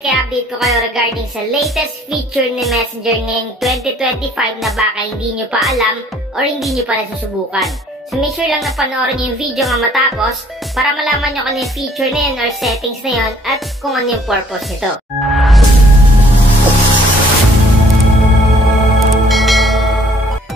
Kaya update ko kayo regarding sa latest feature ni Messenger ngayong 2025 na baka hindi nyo pa alam or hindi nyo pa nasusubukan. So make sure lang na panoorin nyo yung video nga matapos para malaman nyo kung ano yung feature na yun or settings na yun at kung ano yung purpose nito.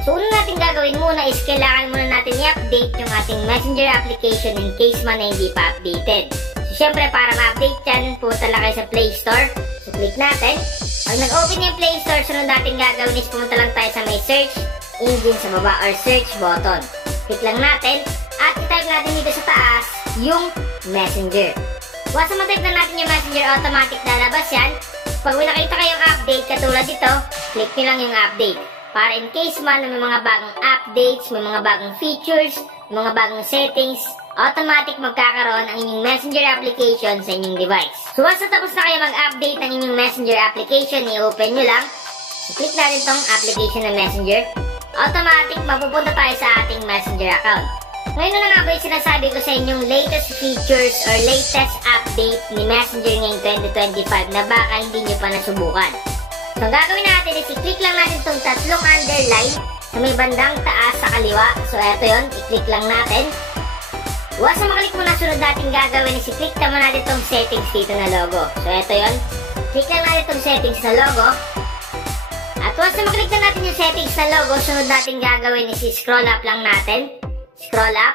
So una natin gagawin muna is kailangan muna natin i-update yung ating Messenger application in case man na hindi pa updated. Siyempre, para ma-update yan, punta lang kayo sa Play Store. So, click natin. Pag nag-open yung Play Store, sunod natin gagawin is pumunta lang tayo sa may search engine sa baba or search button. Click lang natin at i-type natin dito sa taas yung Messenger. Once ma-type na natin yung Messenger, automatic lalabas yan. Pag may nakita kayong update katulad dito, click nyo lang yung update. Para in case man na may mga bagong updates, may mga bagong features, may mga bagong settings, automatic magkakaroon ang inyong Messenger application sa inyong device. So once tapos na kayo mag-update ng inyong Messenger application, i-open nyo lang. So, click natin tong application ng Messenger. Automatic mapupunta tayo sa ating Messenger account. Ngayon na nga ba yung sinasabi ko sa inyong latest features or latest update ni Messenger ngayong 2025 na baka hindi nyo pa nasubukan. So ang gagawin natin is i-click lang natin itong tatlong underline sa may bandang taas sa kaliwa. So eto yun, i-click lang natin. Once na makalik mo na, sunod natin gagawin is i-click naman natin itong settings dito na logo. So eto yun, click lang natin itong settings na logo. At once na maklik na natin yung settings na logo, sunod natin gagawin is i-scroll up lang natin. Scroll up.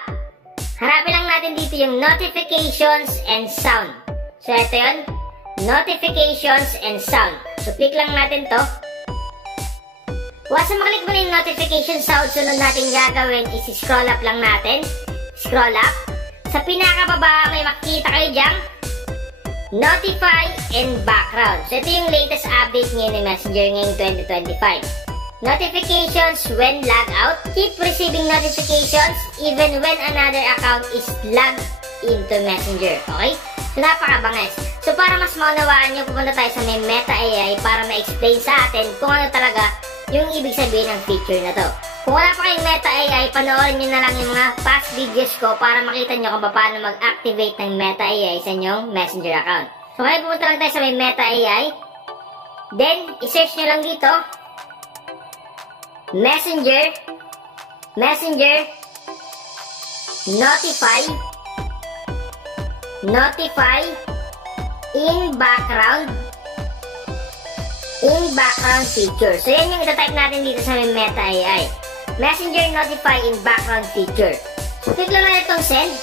Harapin lang natin dito yung notifications and sound. So eto yun, notifications and sound. So click lang natin to. Once na maklik mo na yung notification sound, sunod natin gagawin is i-scroll up lang natin. Scroll up. Sa pinakababa may makikita kayo dyan, Notify and Background. So ito yung latest update ngayon ni Messenger ngayong 2025. Notifications when logged out. Keep receiving notifications even when another account is logged into Messenger. Okay? So napakabangis. So para mas maunawaan nyo, pupunta tayo sa may Meta AI para ma-explain sa atin kung ano talaga yung ibig sabihin ng feature na to. Kung wala pa kayong Meta AI, panoorin nyo na lang yung mga past videos ko para makita nyo kung paano mag-activate ng Meta AI sa inyong Messenger account. So kaya pumunta lang tayo sa may Meta AI. Then, i-search nyo lang dito. Messenger. Notify in background feature. So yan yung itatype natin dito sa may Meta AI. Messenger Notify in background feature. So click lang natin itong send.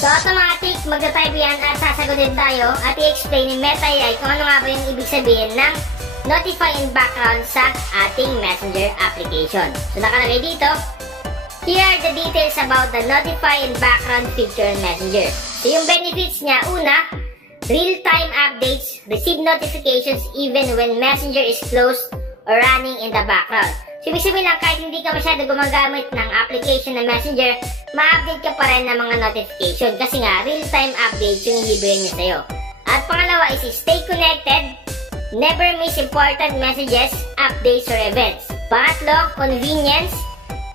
So automatic magta-type yan at sasagutin tayo at i-explain ni Meta AI kung ano nga ba yung ibig sabihin ng Notify in background sa ating Messenger application. So nakalagay dito, here are the details about the Notify in background feature in Messenger. So yung benefits niya, una, real-time updates, receive notifications even when Messenger is closed or running in the background. So ibig sabihin lang, kahit hindi ka masyado gumagamit ng application na Messenger, ma-update ka pa rin ng mga notification kasi nga, real-time updates yung ibibigay niya sa'yo. At pangalawa is stay connected, never miss important messages, updates, or events. Pangatlo, convenience,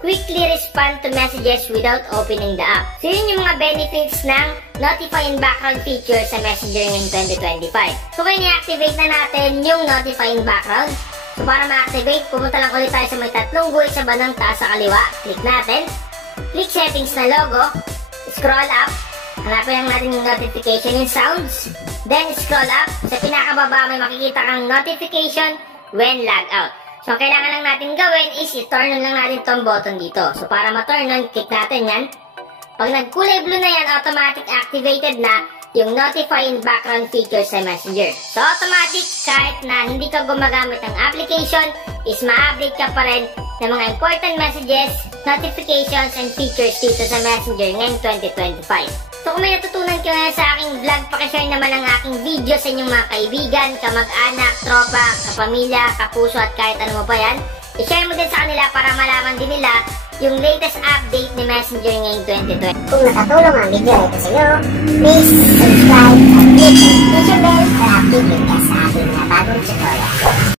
quickly respond to messages without opening the app. So yun yung mga benefits ng Notify in Background feature sa Messenger ngayong 2025. So kaya ni-activate na natin yung Notify in Background. So para ma-activate, pumunta lang ulit tayo sa may tatlong buhay sa bandang taas sa kaliwa. Click natin. Click settings na logo. Scroll up. Hanapin lang natin yung notification and sounds. Then scroll up. Sa pinakababa may makikita kang notification when logged out. So ang kailangan lang natin gawin is i-turn on lang natin itong button dito. So para ma-turn on, click natin yan. Pag nagkulay blue na yan, automatic activated na yung Notify in Background feature sa Messenger. So automatic, kahit na hindi ka gumagamit ng application, is ma-update ka pa rin ng mga important messages, notifications, and features dito sa Messenger ngayong 2025. So kung may natutunan ka ngayon sa aking vlog, pakishare naman ang aking video sa inyong mga kaibigan, kamag-anak, tropa, kapamilya, kapuso at kahit ano mo pa yan. I-share mo din sa kanila para malaman din nila yung latest update ni Messenger ngayong 2020. Kung nakatulong ang video ito sa iyo, please subscribe at click ang notification bell para update ka sa aking mga bagong tutorial.